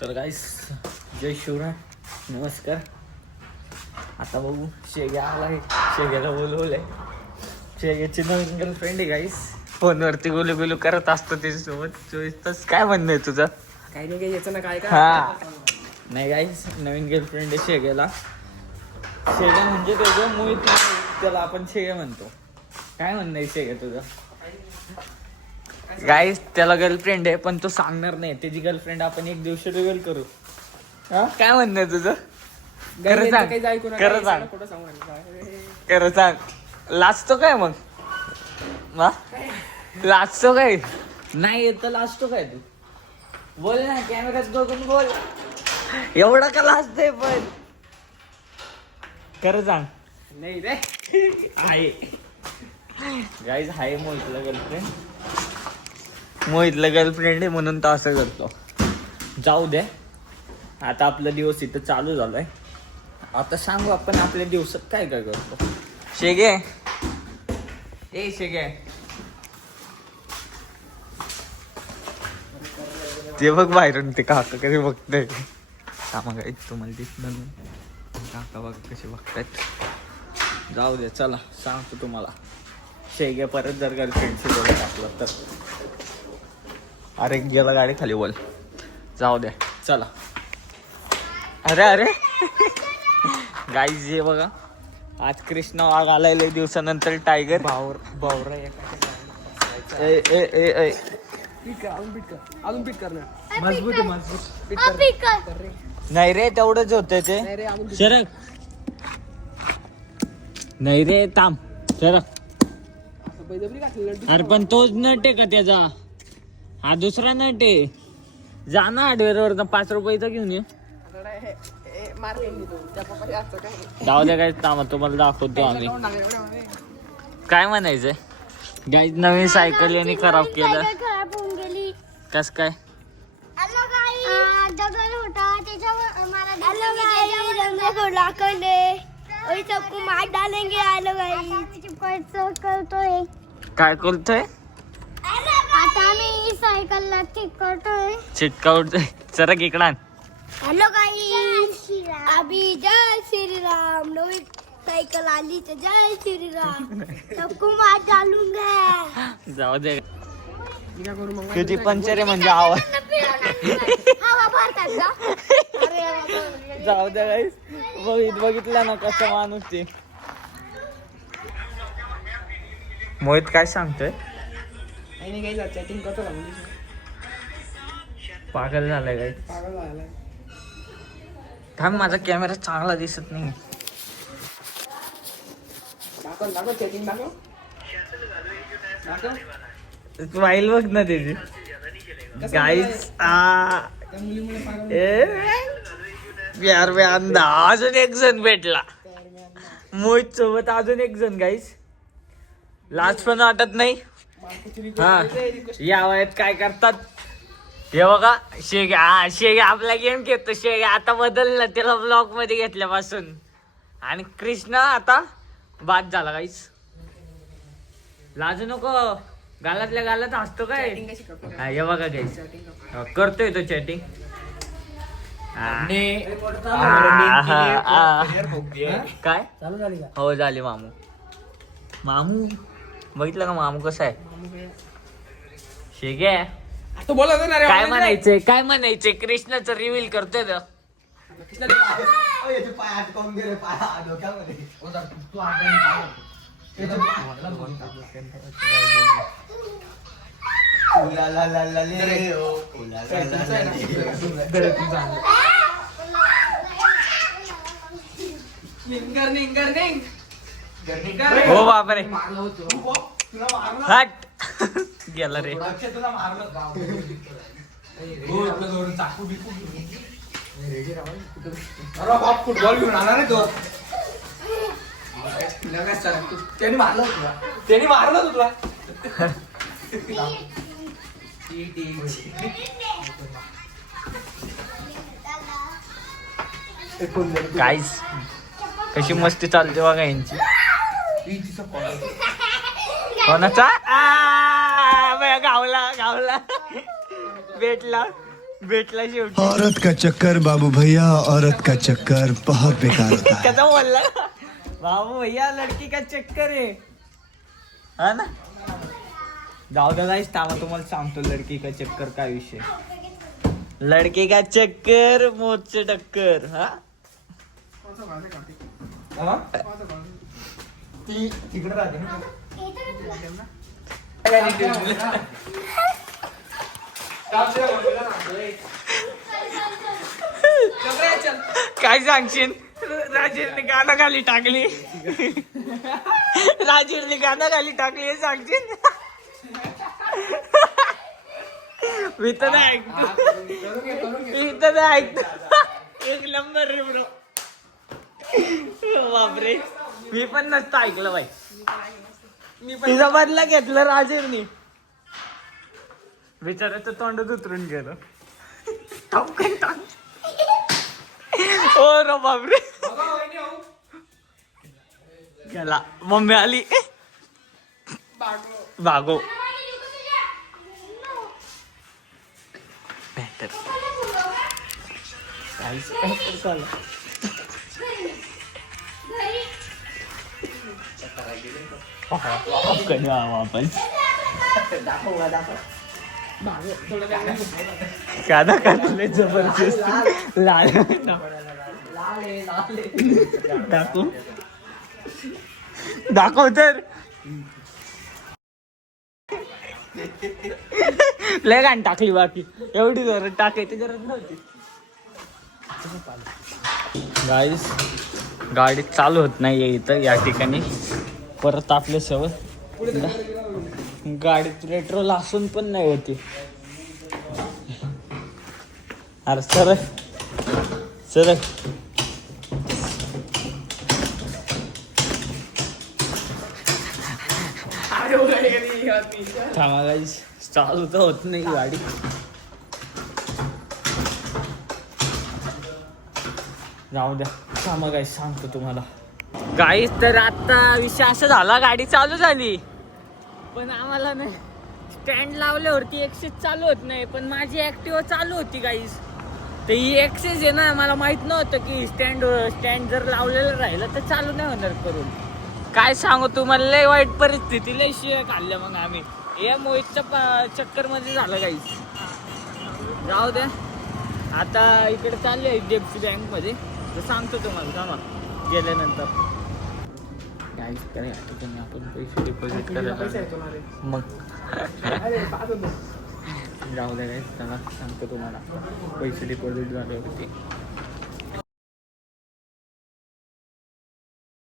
तर गाईस जय शिवराय, नमस्कार. आता बघू शेग्या आला आहे, शेग्याला बोलवलंय. शेग्याची नवीन गर्लफ्रेंड आहे गाईस. फोनवरती गुलू गुलू करत असतो त्याच्यासोबत 24 तास. काय म्हणणं आहे तुझं? काही नाही काही याचं ना काय हा नाही गाईस, नवीन गर्लफ्रेंड आहे शेग्याला. शेग्या म्हणजे त्याचं मोहित नाही, त्याला आपण शेग्या म्हणतो. काय म्हणणं आहे शेग्या तुझं? गाईस त्याला गर्लफ्रेंड आहे पण तो सांगणार नाही. त्याची गर्लफ्रेंड आपण एक दिवशी रिव्हील करू. काय म्हणणं आहे तुझं? खरं सांग, खरं सांग, खरं सांग. लाजतो काय मग? लाजतो काय? नाही येत लाजतो काय तू? बोल ना, कॅमेऱ्यात बघून बोल. एवढा का लाजतोय पण? खरं सांग. नाही रे आहे गाईज, आहे मोहितला गर्लफ्रेंड. मोहितला गर्लफ्रेंड आहे म्हणून तर असं करतो. जाऊ द्या, आता आपला दिवस इथं चालू झालाय. आता सांगू आपण आपल्या दिवसात काय काय करतो. शेगे ए शेगे, ते बघ बाहेरून ते काका कसे बघताय. कामा काय तुम्हाला दिसणार नाही, काका बघा कसे बघतायत. जाऊ द्या, चला सांगतो तुम्हाला. शेगे परत जर गर्लफ्रेंडशी बोलत आपलं तर. अरे गेला गाडी खाली, बोल. जाऊ द्या, चला. अरे अरे गाईज जे बघा, आज कृष्ण वाघ आलाय लय दिवसानंतर. टायगर बावरा ए ए ए ए अजून पीट कर ना. मजबूत आहे, मजबूत. पीट कर रे. नाही रे, तेवढंच होतं ते. नाही रे अजून सरक. नाही रे, थांब, सरक. बळजबरी घातलेलं. अरे पण तोच नट आहे का त्याचा? हा दुसरा नट आहे. जा ना हार्डवेअर 5 रुपयाचा घेऊन ये. मार त्या पप्पा असं काय जाऊ द्या काय, थांबा तुम्हाला दाखवतो आम्ही. काय म्हणायचंय गाईज, नवीन सायकल यांनी खराब केलं. खराब होऊन गेली. कस काय? दगड होता त्याच्यावर मला सबको मार डालेंगे. आलो करतोय. काय करतोय? आता आम्ही सायकलला ठीक करतोय. चिटकावतोय. सरक इकडं. हॅलो गाईस, अभी जय श्रीराम. नवीन सायकल आली तर जय श्रीराम. सबको मार डालूंगा. जाऊ दे. मी काय करू मग? किती पंचर आहे म्हणजे आवाज. हवा भरतात का? अरे जाऊ द्या गाईस, बघितलं ना कसं माणूस ते. मोहित काय सांगतोय? काही नाही काही चॅटिंग करतो का म्हणजे पागल झालाय गाईस. पागल झालाय. थांब, माझा कॅमेरा चांगला दिसत नाही. दाखव चॅटिंग दाखव. स्माईल बघ ना त्याची. गाईस त्या मुलीमुळे पागल. प्यार में अंधा. अजून एक जण भेटला मोहित सोबत. अजून एक जण गाईस. लाज पण वाटत नाही. हा, या वयात काय करतात हे बघा. शेगे आपला गेम घेतो. शेगे आता बदलला त्याला ब्लॉक मध्ये घेतल्यापासून. आणि कृष्ण आता बाद झाला गाईस. लाजू नको, गालातल्या गालात हसतो काय. हा, हे बघा गाईस, करतोय तो चॅटिंग. काय चालू झाली का? हो झाली. मामू बघितलं का मामू कसा आहे? शेगे तू बोलत ना रे. काय म्हणायचंय कृष्णाचं रिव्हील करतोय तो. हो बापरे, हट गेला रे. फुटबॉल घेऊन आला रे तो. त्यांनी मारलं तुला. गाईस कशी मस्ती चालते बघा यांची. कोणाचा? गावला भेटला. भेटला शेवटी. औरत का चक्कर बाबू भैया, औरत का चक्कर बहुत बेकार होता है. कसा बोलला बाबू भैया लडकी का चक्कर आहे हा ना. जाऊ दे गाईस, थांबा तुम्हाला सांगतो लडकी का चक्कर काय विषय. लडकी का चक्कर मोच टक्कर. हा ती तिकडे राहते ना. काय सांगशील. राजेशने गाणं खाली टाकली. राजेशने गाणं खाली टाकली हे सांगशील. मी तर नाही ऐकतो. मी तर नाही ऐकतो. एक नंबर रे ब्रो. बापरे, मी पण नसतं ऐकलं बाई. तिचा बदला घेतलं राजेशने. विचारायचं तोंड उतरून गेलं. ओ रो बापरे. गेला. मम्मी आली. भागो. बेटर वापस कादा काढले जबरदस्त. लाल दाखव दाखव तर. लय घाण टाकली. बाकी एवढी गरज टाकायची गरज नव्हती. गाईस गाडी चालू होत नाहीये इथं या ठिकाणी. परत आपल्या सवय गाडीत पेट्रोल असून पण नाही होती. अरे सर सर थांबा गाईस, चालू तर होत नाही गाडी. जाऊ द्या. थांबा गाईस, सांगतो तुम्हाला. गाईस तर आता विषय असा झाला, गाडी चालू झाली पण आम्हाला नाही स्टँड लावल्यावरती एक्सेस चालू होत नाही. पण माझी ऍक्टिव्हा चालू होती गाईस. तर ही एक्सेस आहे ना, मला माहित नव्हतं की स्टँड जर लावलेलं राहिलं तर चालू नाही होणार करून. काय सांगू तुम्हाला, लय वाईट परिस्थिती, लय शिव्या खाल्ल्या मग आम्ही. या मोहितच्या चक्कर मध्ये झालं गाईस. जाऊ द्या. आता इकडे चालले HDFC बँक मध्ये, तर सांगतो तुम्हाला थांबा गेल्यानंतर. गाईस काय आपण पैसे डिपॉझिट करायला मग जाऊ द्या गाईस. सांगतो तुम्हाला पैसे डिपॉझिट झाले होते.